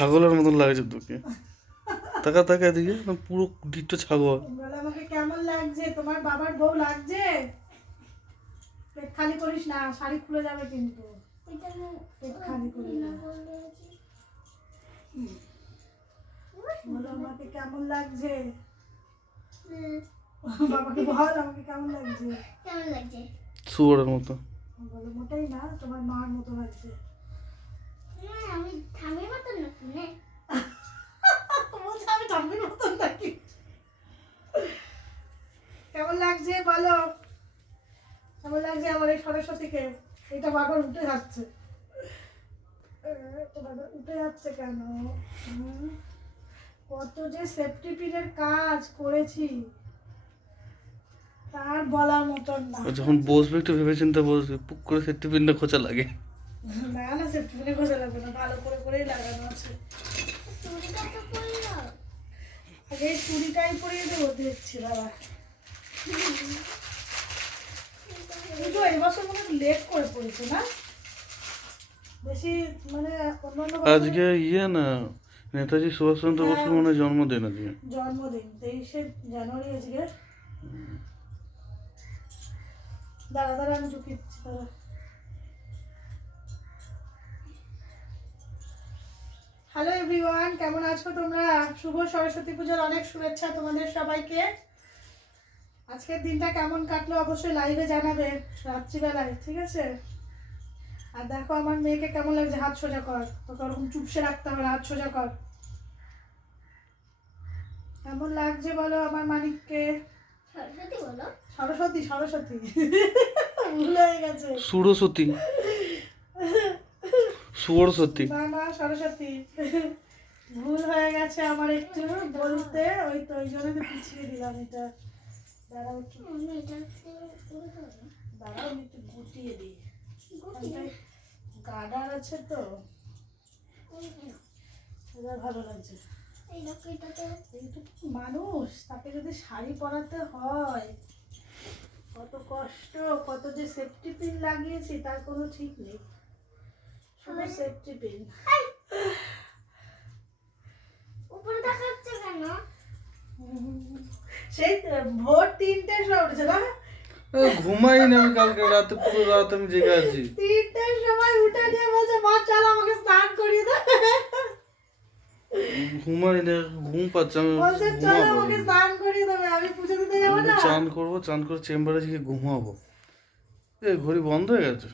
ছাগলের মতন লাগছে তোকে। তাকা তাকা এদিকে, না পুরো ডিট্টো ছাগল। বলে আমাকে কেমন লাগছে? তোমার বাবার বউ লাগছে? পেট খালি করিস না, শাড়ি খুলে যাবে কিন্তু। পেট খালি করিস না। বলো আমাকে কেমন লাগছে? বাবাকে বল আমাকে কেমন লাগছে? কেমন লাগছে? শুয়োরের মতো। বলো মোটেই না, তোমার মার মতো লাগছে। আমি ঠামির মতন নাকি না? বলছে আমি ঠাম্মির মতন নাকি? কেমন লাগছে বলো? কেমন লাগছে আমার এই সরস্বতীকে? এটা বাবার উঠে যাচ্ছে। এটা বাবার উঠে যাচ্ছে কেন? কত যে সেফটি পিনের কাজ করেছি তার বলার মতন না। যখন বসবে একটু ভেবেচিন্তে বসবে, পুক করে সেফটি পিনটা খোঁচা লাগে। না না, সেফটি পিনে খোঁজা লাগবে না, ভালো করে করেই লাগানো আছে। চুড়িটা তো পরলো। আগে এই চুড়িটাই পরিয়ে দেবো দেখছি দাদা। পুজো এবছর মনে হয় লেট করে পড়েছে না? বেশি মানে অন্যান্য আজকে না, নেতাজি সুভাষচন্দ্র বসুর মনে হয় জন্মদিন আজকে। জন্মদিন 23শে জানুয়ারি আজকে। দাঁড়া দাঁড়া আমি ঢুকিয়ে দিচ্ছি দাঁড়া। হ্যালো এভরিওয়ান, কেমন আছো তোমরা? শুভ সরস্বতী পূজার অনেক শুভেচ্ছা তোমাদের সবাইকে। আজকের দিনটা কেমন কাটলো অবশ্যই লাইভে জানাবে রাত্রিবেলায়, ঠিক আছে? আর দেখো আমার মেয়েকে কেমন লাগছে, হাত সোজা কর, তোকে ওরকম চুপসে রাখতে হবে, হাত সোজা কর। কেমন লাগছে বলো আমার মানিককে? সরস্বতী বলো। সরস্বতী সরস্বতী ভুল হয়ে গেছে। সুরসতী, সুরসতী। না না, সরস্বতী ভুল হয়ে গেছে আমার একটু বলতে, ওই তো ওই জন্য তো পিছিয়ে দিলাম এটা। দাঁড়াও একটু, দাঁড়াও আমি একটু গুটিয়ে দিই। গার্ডার আছে তো, এটা ভালো লাগছে। এইটুকু মানুষ, তাকে যদি শাড়ি পরাতে হয়, কত কষ্ট, কত যে সেফটি পিন লাগিয়েছি তার কোনো ঠিক নেই। শুধু সেফটি পিন। উপরে দেখাচ্ছে কেন? সেই ভোর 3টের সময় উঠেছে না? ঘুমাই না আমি, কালকে রাতে পুরো রাত আমি জেগে আছি। 3টের সময় উঠে দিয়ে বলছে মা চল আমাকে স্নান করিয়ে দে। ঘুমাই না, ঘুম পাচ্ছে, আমি বলছে চল ঘুমাবো। আমাকে স্নান করিয়ে দেবে, আমি পুজো দিতে যাবো না। চান করবো, চান করে চেম্বারে গিয়ে ঘুমাবো। ঘড়ি বন্ধ হয়ে গেছে।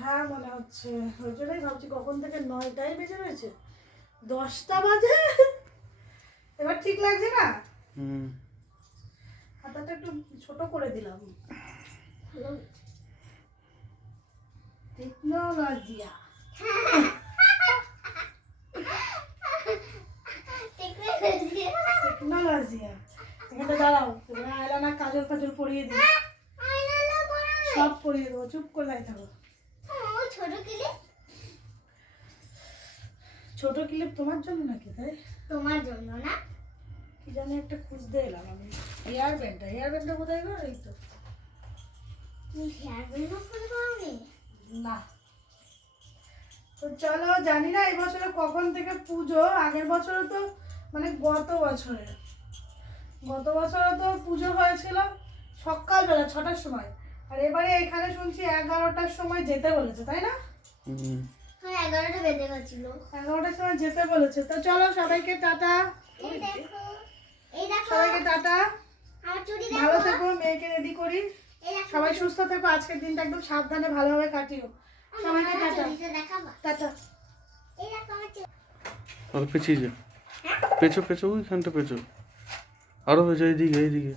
হ্যাঁ মনে হচ্ছে, ওই জন্যই ভাবছি কখন থেকে 9টাই বেজে রয়েছে, 10টা বাজে। এবার ঠিক লাগছে না? হাতাটা একটু ছোট করে দিলাম। টেকনোলজিয়া টেকনোলজিয়া। এখানে দাঁড়াও, আয়লানা কাজল কাজল পরিয়ে দিই, সব পরিয়ে দেবো, চুপ করে দাঁড়িয়ে থাকো। ছোট কিলে ছোট ক্লিপ তোমার জন্য নাকি? তাই তোমার জন্য না? কি জানি একটা খুঁজতে এলাম আমি। হেয়ার ব্যান্ডটা কোথায় গো? এই তো। তুমি হেয়ার ব্যান্ড করে পাওনি? না। তো চলো, জানি না এবছরে কখন থেকে পুজো। আগের বছরে তো মানে গত বছরে তো পুজো হয়েছিল সকালবেলা 6টার সময়, আর এবারে এখানে শুনছি 11টার সময় যেতে বলেছে, তাই না? হ্যাঁ 11টা বেজে গেছিল। 11টার সময় যেতে বলেছে। তো চলো সবাইকে টাটা। এই দেখো, এই দেখো সবাইকে টাটা, আমার চুড়ি ভালো দেখো। থেকো, মেয়েকে রেডি করি। এই দেখো সবাই সুস্থ থেকো, আজকের দিনটা একদম সাবধানে ভালোভাবে কাটিও। সবাইকে আমার টাটা চুড়িটা দেখাবো। টাটা। এই দেখো আমার চুড়ি। আর পেছিয়ে যা, পেছো পেছো, ওইখানটা পেছো, আরো হয়ে যায়, এইদিকে এইদিকে।